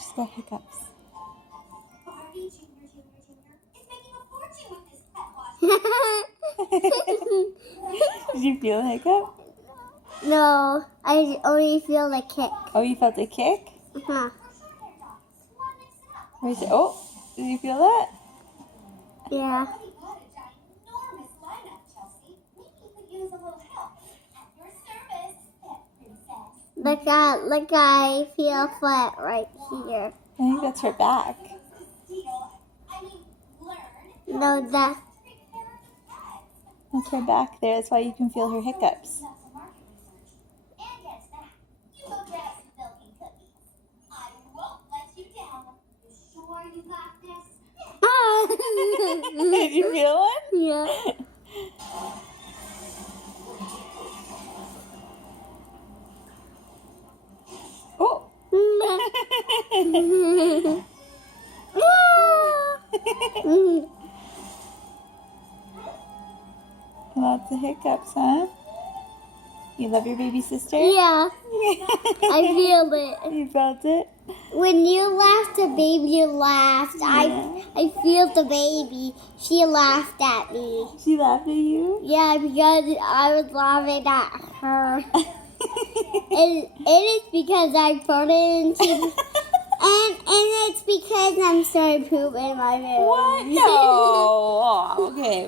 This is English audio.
She's got hiccups. Did you feel a hiccup? No, I only feel the kick. Oh, you felt a kick? Uh-huh. Where's it? Oh, did you feel that? Yeah. Like I feel flat right here. I think that's her back. No, That's her back there. That's why you can feel her hiccups. Did you feel it? Yeah. Oh. Lots of hiccups, huh? You love your baby sister? Yeah. I feel it. You felt it? When you laughed, the baby laughed. Yeah. I feel the baby. She laughed at me. She laughed at you? Yeah, because I was laughing at her. It is because I put it into... and it's because I'm starting to poop in my mouth. What? No. Oh, okay.